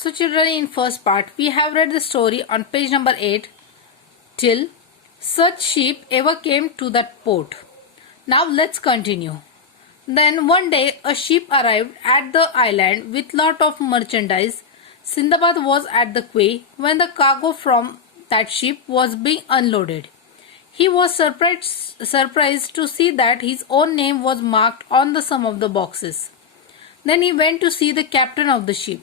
So children, in first part we have read the story on page number 8 till such ship ever came to that port. Now let's continue. Then one day a ship arrived at the island with lot of merchandise. Sindbad was at the quay when the cargo from that ship was being unloaded. He was surprised to see that his own name was marked on the some of the boxes. Then he went to see the captain of the ship.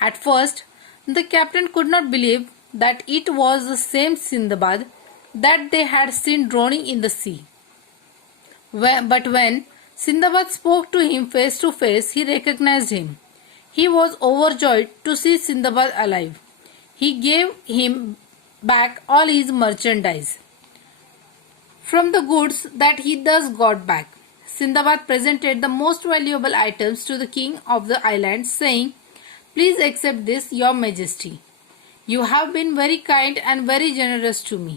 At first, the captain could not believe that it was the same Sindbad that they had seen drowning in the sea. But when Sindbad spoke to him face to face, he recognized him. He was overjoyed to see Sindbad alive. He gave him back all his merchandise. From the goods that he thus got back, Sindbad presented the most valuable items to the king of the island, saying, "Please accept this, your majesty. You have been very kind and very generous to me."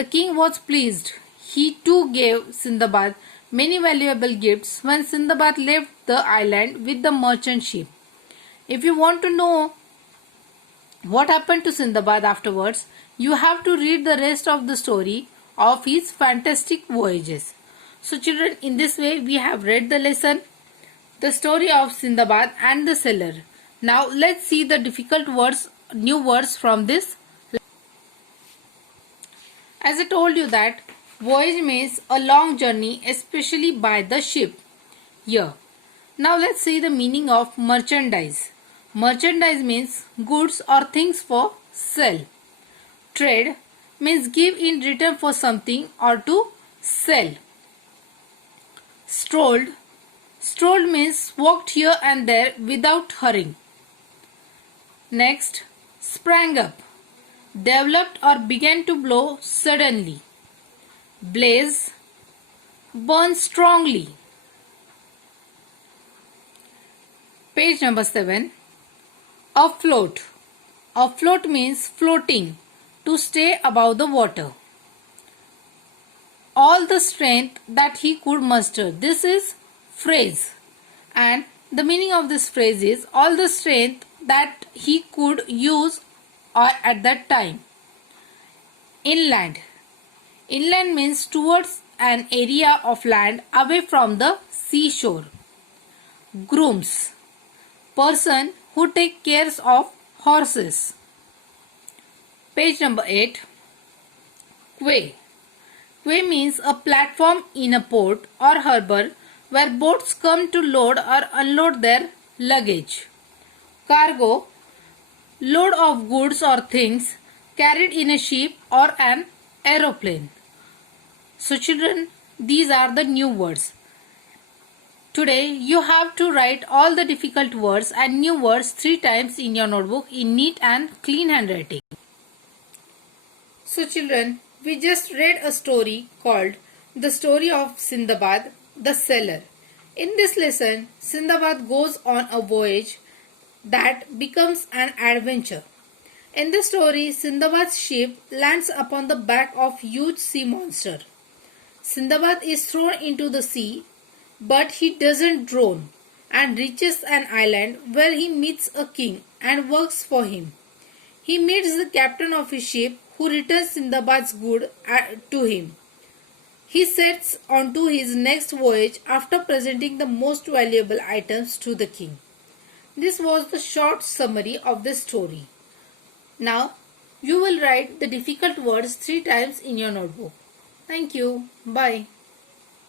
The king was pleased. He too gave Sindbad many valuable gifts when Sindbad left the island with the merchant ship. If you want to know what happened to Sindbad afterwards, you have to read the rest of the story of his fantastic voyages. So children, in this way we have read the lesson, the story of Sindbad and the sailor. Now let's see the difficult words, new words from this. As I told you that voyage means a long journey, especially by the ship. Here. Now let's see the meaning of merchandise. Merchandise means goods or things for sale. Trade means give in return for something or to sell. Strolled. Strolled means walked here and there without hurrying. Next, sprang up. Developed or began to blow suddenly. Blaze. Burn strongly. Page number 7. Afloat. Afloat means floating, to stay above the water. All the strength that he could muster. This is phrase, and the meaning of this phrase is all the strength that he could use at that time. Inland. Inland means towards an area of land away from the seashore. Grooms. Person who take care of horses. Page number 8. Quay. Quay means a platform in a port or harbour where boats come to load or unload their luggage. Cargo. Load of goods or things carried in a ship or an aeroplane. So children, these are the new words. Today you have to write all the difficult words and new words 3 times in your notebook in neat and clean handwriting. So children, we just read a story called The Story of Sindbad the Sailor. In this lesson, Sindbad goes on a voyage that becomes an adventure. In the story, Sindbad's ship lands upon the back of huge sea monster. Sindbad is thrown into the sea, but he doesn't drown and reaches an island where he meets a king and works for him. He meets the captain of his ship who returns Sindbad's goods to him. He sets on to his next voyage after presenting the most valuable items to the king. This was the short summary of the story. Now, you will write the difficult words 3 times in your notebook. Thank you. Bye.